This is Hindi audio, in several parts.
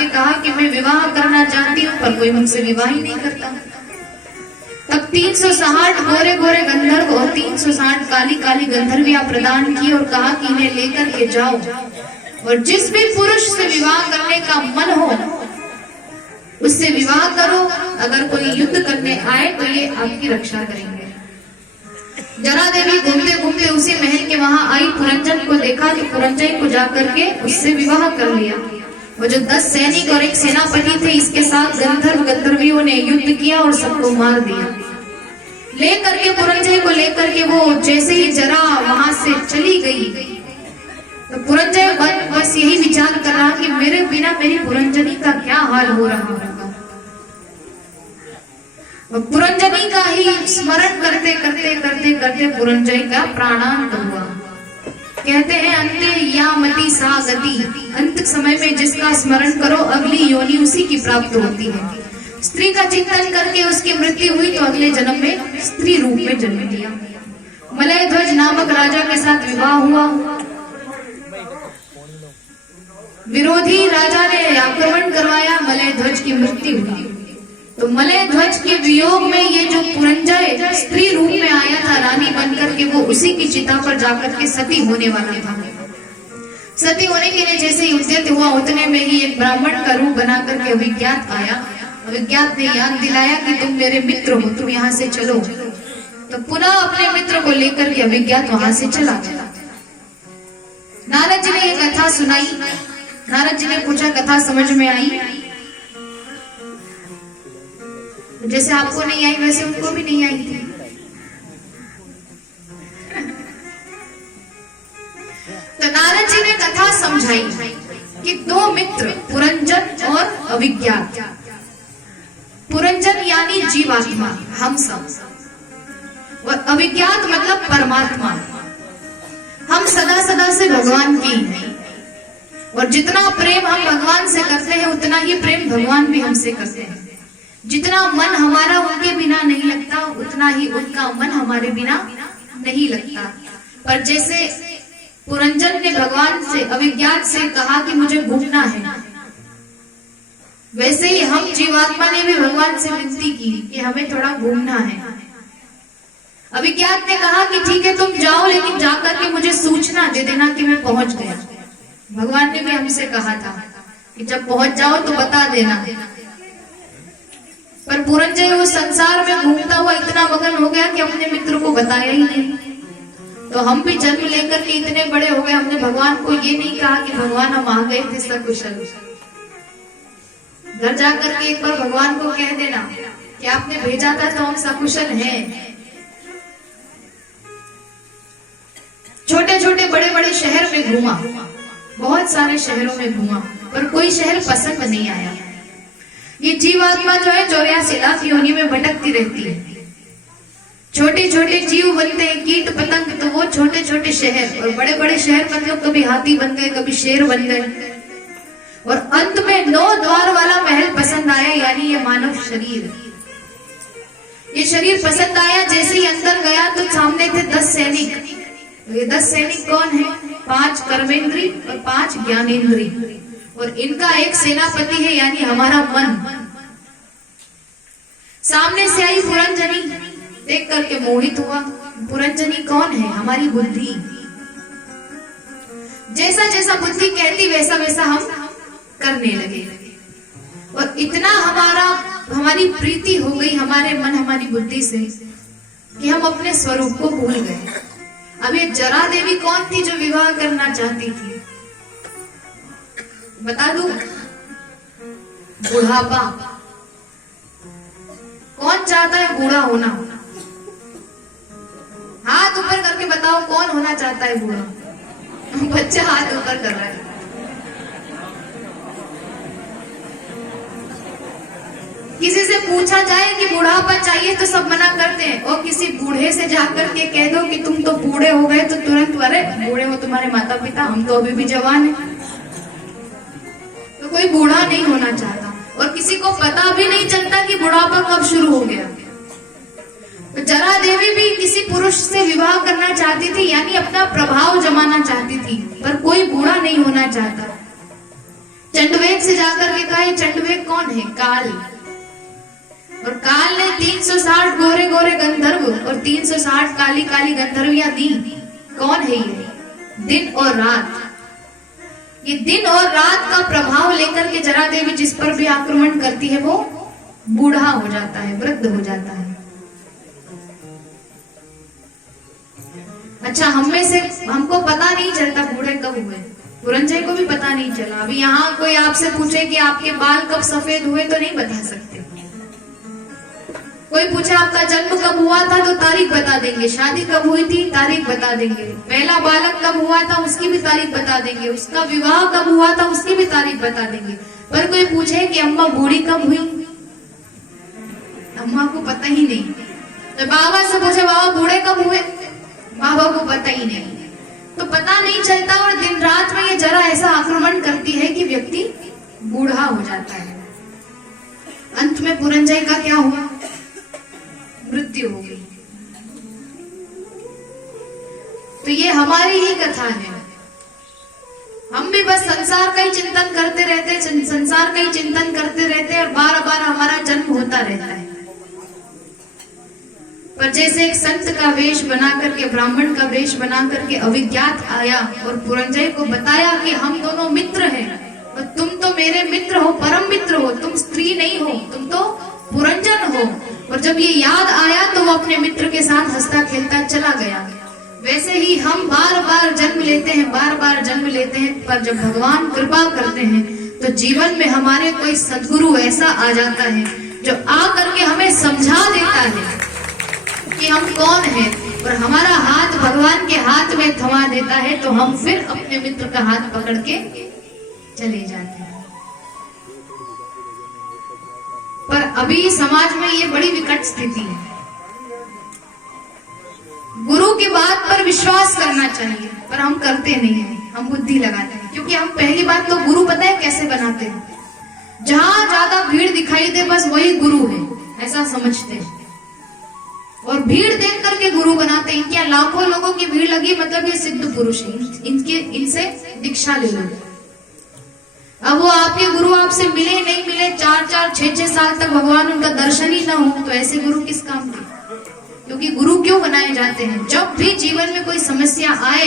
करके कहा कि मैं विवाह करना चाहती हूँ, पर कोई मुझसे विवाह ही नहीं करता। तब 360 गोरे गोरे गंधर्व और 360 काली काली गंधर्वियां प्रदान की और कहा कि इन्हें लेकर के जाओ और जिस भी पुरुष से विवाह करने का मन हो उससे विवाह करो। अगर कोई युद्ध करने आए तो ये आपकी रक्षा करेंगे। जरा देवी घूमते घूमते उसी महल के वहां आई, पुरंजन को देखा कि पुरंजय को जाकर के उससे विवाह कर लिया। वो जो 10 सैनिक और एक सेनापति थे, इसके साथ गंधर्व गंधर्वियों ने युद्ध किया और सबको मार दिया। लेकर के पुरंजय को लेकर के वो जैसे ही जरा वहां से चली गई तो पुरंजय बस यही विचार कर रहा कि मेरे बिना मेरी पुरंजनी का क्या हाल हो रहा होगा। पुरंजनी का ही स्मरण करते करते करते करते पुरंजय का प्राणांत हुआ। कहते हैं अंत्य यामति सा गति, अंत समय में जिसका स्मरण करो अगली योनि उसी की प्राप्त होती है। स्त्री का चिंतन करके उसकी मृत्यु हुई तो अगले जन्म में स्त्री रूप में जन्म लिया। मलय ध्वज नामक राजा के साथ विवाह हुआ। विरोधी राजा ने आक्रमण करवाया, मलय ध्वज की मृत्यु हुई। तो मलय ध्वज के वियोग में ये जो पुरंजय स्त्री रूप में आया था रानी बनकर के, वो उसी की चिता पर जाकर के सती होने वाला था। सती होने के लिए जैसे ही उद्यत हुआ उतने में ही एक ब्राह्मण का रूप बना करके अभिज्ञात आया। अभिज्ञात ने याद दिलाया कि तुम मेरे मित्र हो, तुम यहाँ से चलो। तो पुनः अपने मित्र को लेकर के अभिज्ञात वहां से चला गया। नारद जी ने ये कथा सुनाई। नारद जी ने पूछा कथा समझ में आई? जैसे आपको नहीं आई वैसे उनको भी नहीं आई थी। तो नारद जी ने कथा समझाई कि 2 मित्र पुरंजन और अभिज्ञात। पुरंजन यानी जीवात्मा, हम सब, और अभिज्ञात मतलब परमात्मा। हम सदा सदा से भगवान की हैं और जितना प्रेम हम भगवान से करते हैं उतना ही प्रेम भगवान भी हमसे करते हैं। जितना मन हमारा उनके बिना नहीं लगता उतना ही उनका मन हमारे बिना नहीं लगता। पर जैसे पुरंजन ने भगवान से अभिज्ञात से कहा कि मुझे घूमना है, वैसे ही हम जीवात्मा ने भी भगवान से विनती की कि हमें थोड़ा घूमना है। अभिज्ञात ने कहा कि ठीक है तुम जाओ, लेकिन जाकर के मुझे सूचना दे देना कि मैं पहुंच गया। भगवान ने भी हमसे कहा था कि जब पहुंच जाओ तो बता देना। पर पुरंजय उस संसार में घूमता हुआ इतना मगन हो गया कि अपने मित्र को बताया ही नहीं। तो हम भी जन्म लेकर के इतने बड़े हो गए, हमने भगवान को ये नहीं कहा कि भगवान हम आ गए थे सकुशल। घर जाकर के एक बार भगवान को कह देना कि आपने भेजा था तो हम सकुशल हैं। छोटे छोटे बड़े बड़े शहर में घूमा, बहुत सारे शहरों में घूमा, पर कोई शहर पसंद नहीं आया। ये जीवात्मा जो है 84 लाख योनि में भटकती रहती है। छोटे छोटे जीव बनते हैं, कीट पतंग, तो वो छोटे छोटे शहर, और बड़े बड़े शहर मतलब कभी हाथी बन गए, कभी शेर बन गए, और अंत में 9 द्वार वाला महल पसंद आया, यानी ये मानव शरीर। ये शरीर पसंद आया। जैसे ही अंदर गया तो सामने थे 10 सैनिक। ये 10 सैनिक कौन है? 5 कर्मेंद्री और 5 ज्ञानेंद्री, और इनका एक सेनापति है यानी हमारा मन। सामने से आई पुरंजनी, देख करके मोहित हुआ। पुरंजनी कौन है? हमारी बुद्धि। जैसा जैसा बुद्धि कहती वैसा वैसा हम करने लगे, और इतना हमारी प्रीति हो गई हमारे मन हमारी बुद्धि से कि हम अपने स्वरूप को भूल गए। अब ये जरा देवी कौन थी जो विवाह करना चाहती थी? बता दूं? बुढ़ापा। कौन चाहता है बूढ़ा होना? हाथ ऊपर करके बताओ कौन होना चाहता है बूढ़ा? बच्चा हाथ ऊपर कर रहा है। किसी से पूछा जाए कि बुढ़ापा चाहिए तो सब मना करते हैं, और किसी बूढ़े से जाकर के कह दो कि तुम तो बूढ़े हो गए तो तुरंत, अरे बूढ़े हो तुम्हारे माता पिता, हम तो अभी भी जवान हैं। तो कोई बूढ़ा नहीं होना चाहता, और किसी को पता भी नहीं चलता कि बुढ़ापा कब शुरू हो गया। तो जरा देवी भी किसी पुरुष से विवाह करना चाहती थी, यानी अपना प्रभाव जमाना चाहती थी, पर कोई बूढ़ा नहीं होना चाहता। चंडवेग से जाकर के कहा, चंडवेग कौन है? काल। और काल ने 360 गोरे गोरे गंधर्व और 360 काली काली गंधर्वियां दी। कौन है ये? दिन और रात। ये दिन और रात का प्रभाव लेकर के जरा देवी जिस पर भी आक्रमण करती है वो बूढ़ा हो जाता है, वृद्ध हो जाता है। अच्छा, हम में से हमको पता नहीं चलता बूढ़े कब हुए, पुरंजय को भी पता नहीं चला। अभी यहाँ कोई आपसे पूछे कि आपके बाल कब सफेद हुए तो नहीं बता सकते। कोई पूछे आपका जन्म कब हुआ था तो तारीख बता देंगे, शादी कब हुई थी तारीख बता देंगे, पहला बालक कब हुआ था उसकी भी तारीख बता देंगे, उसका विवाह कब हुआ था उसकी भी तारीख बता देंगे। पर कोई पूछे कि अम्मा बूढ़ी कब हुई, अम्मा को पता ही नहीं। तो बाबा से पूछे बाबा बूढ़े कब हुए, बाबा को पता ही नहीं। तो पता नहीं चलता और दिन रात में ये जरा ऐसा आक्रमण करती है कि व्यक्ति बूढ़ा हो जाता है। अंत में पुरंजय का क्या हुआ? मृत्यु हो गई। तो ये हमारी ही कथा है। हम भी बस संसार का ही चिंतन करते रहते, संसार का ही चिंतन करते रहते और बार बार हमारा जन्म होता रहता है। पर जैसे एक संत का वेश बना करके, ब्राह्मण का वेश बना करके अविज्ञात आया और पुरंजय को बताया कि हम दोनों मित्र हैं और तुम तो मेरे मित्र हो, परम मित्र हो, तुम स्त्री नहीं हो, तुम तो पुरंजन हो। और जब ये याद आया तो वो अपने मित्र के साथ हंसता खेलता चला गया। वैसे ही हम बार बार जन्म लेते हैं, बार बार जन्म लेते हैं, पर जब भगवान कृपा करते हैं तो जीवन में हमारे कोई सद्गुरु ऐसा आ जाता है जो आ करके हमें समझा देता है कि हम कौन हैं, और हमारा हाथ भगवान के हाथ में थमा देता है तो हम फिर अपने मित्र का हाथ पकड़ के चले जाते हैं। पर अभी समाज में ये बड़ी विकट स्थिति है। गुरु की बात पर विश्वास करना चाहिए पर हम करते नहीं हैं, हम बुद्धि लगाते हैं। क्योंकि हम पहली बात तो गुरु पता है कैसे बनाते हैं, जहां ज्यादा भीड़ दिखाई दे बस वही गुरु है ऐसा समझते हैं और भीड़ देख करके गुरु बनाते हैं। इनके यहाँ लाखों लोगों की भीड़ लगी मतलब ये सिद्ध पुरुष है, इनसे दीक्षा ले लो। अब वो आपके गुरु आपसे मिले नहीं मिले, 4-4, 6-6 साल तक भगवान उनका दर्शन ही ना हो तो ऐसे गुरु किस काम के? क्योंकि गुरु क्यों बनाए जाते हैं? जब भी जीवन में कोई समस्या आए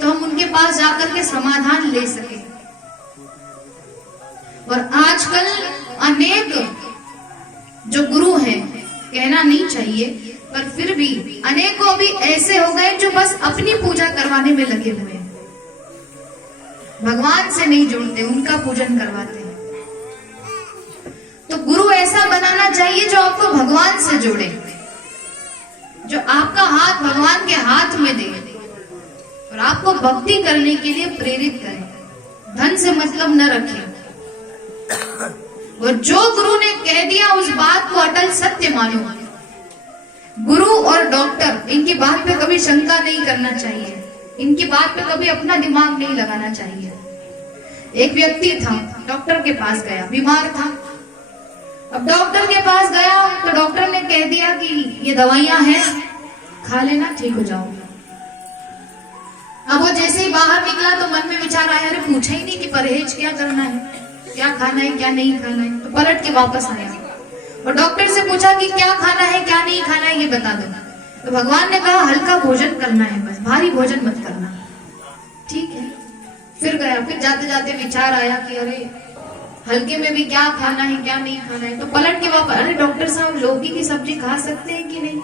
तो हम उनके पास जाकर के समाधान ले सके। और आजकल अनेक जो गुरु हैं, कहना नहीं चाहिए पर फिर भी अनेकों अभी ऐसे हो गए जो बस अपनी पूजा करवाने में लगे हुए हैं, भगवान से नहीं जुड़ते, उनका पूजन करवाते हैं। तो गुरु ऐसा बनाना चाहिए जो आपको भगवान से जोड़े, जो आपका हाथ भगवान के हाथ में दे और आपको भक्ति करने के लिए प्रेरित करे, धन से मतलब न रखे। और जो गुरु ने कह दिया उस बात को अटल सत्य मानो। गुरु और डॉक्टर इनकी बात पे कभी शंका नहीं करना चाहिए, इनकी बात पे कभी अपना दिमाग नहीं लगाना चाहिए। एक व्यक्ति था, डॉक्टर के पास गया, बीमार था। अब डॉक्टर के पास गया तो डॉक्टर ने कह दिया कि ये दवाइयां हैं, खा लेना ठीक हो जाओगे। अब वो जैसे ही बाहर निकला तो मन में विचार आया, अरे पूछा ही नहीं कि परहेज क्या करना है, क्या खाना है क्या नहीं खाना है। तो पलट के वापस आया और डॉक्टर से पूछा कि क्या खाना है क्या नहीं खाना है ये बता दो। तो भगवान ने कहा हल्का भोजन करना है, बस भारी भोजन मत करना। ठीक है, फिर गया, फिर जाते जाते विचार आया कि अरे हल्के में भी क्या खाना है क्या नहीं खाना है। तो पलट के वापस, अरे डॉक्टर साहब लौकी की सब्जी खा सकते हैं कि नहीं?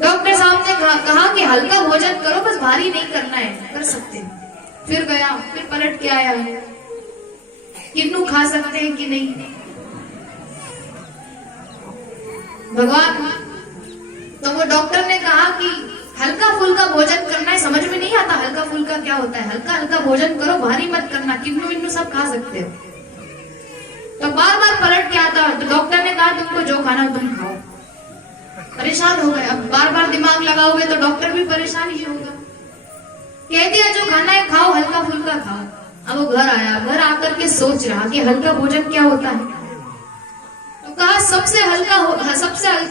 डॉक्टर साहब ने कहा कि हल्का भोजन करो, बस भारी नहीं करना है, कर सकते हैं। फिर गया, फिर पलट के आया, किन्नू खा सकते हैं कि नहीं? भगवान, तो वो डॉक्टर ने कहा कि हल्का फुल्का भोजन करना है। समझ में नहीं आता हल्का फुल्का क्या होता है, हल्का हल्का भोजन करो, भारी मत करना, किन्नू विन्नू सब खा सकते हो। तो बार बार पलट के आता, तो डॉक्टर ने कहा तुमको जो खाना तुम खाओ। परेशान हो गए, अब बार बार दिमाग लगाओगे तो डॉक्टर भी परेशान ही होगा। कह दिया जो खाना है खाओ, हल्का फुल्का खाओ। अब वो घर आया, घर आकर के सोच रहा कि हल्का भोजन क्या होता है। तो कहा सबसे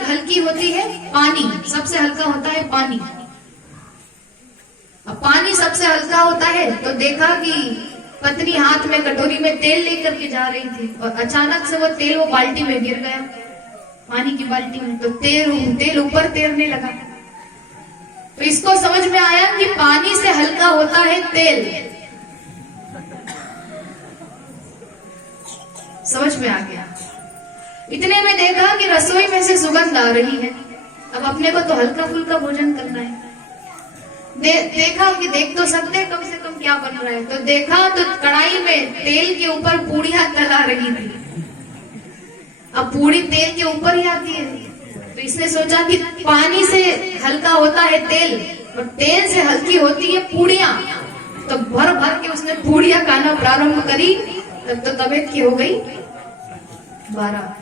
हल्की होती है पानी, सबसे हल्का होता है पानी। अब पानी सबसे हल्का होता है तो देखा कि पत्नी हाथ में कटोरी में तेल लेकर के जा रही थी और अचानक से वो तेल वो बाल्टी में गिर गया, पानी की बाल्टी में। तो तेल ऊपर तैरने लगा। तो इसको समझ में आया कि पानी से हल्का होता है तेल। समझ में आ गया। इतने में देखा कि रसोई में से सुगंध आ रही है। अब अपने को तो हल्का फुल्का भोजन करना है। देखा कि देख तो सकते कम से कम क्या बन रहा है। तो देखा तो कढ़ाई में तेल के ऊपर पूड़ियां तला रही थी। अब पूड़ी तेल के ऊपर ही आती है, तो इसने सोचा कि पानी से हल्का होता है तेल और तेल से हल्की होती है पूड़ियां। तो भर भर के उसने पूड़ियां खाना प्रारंभ करी। तब तो तबीयत की हो गई 12।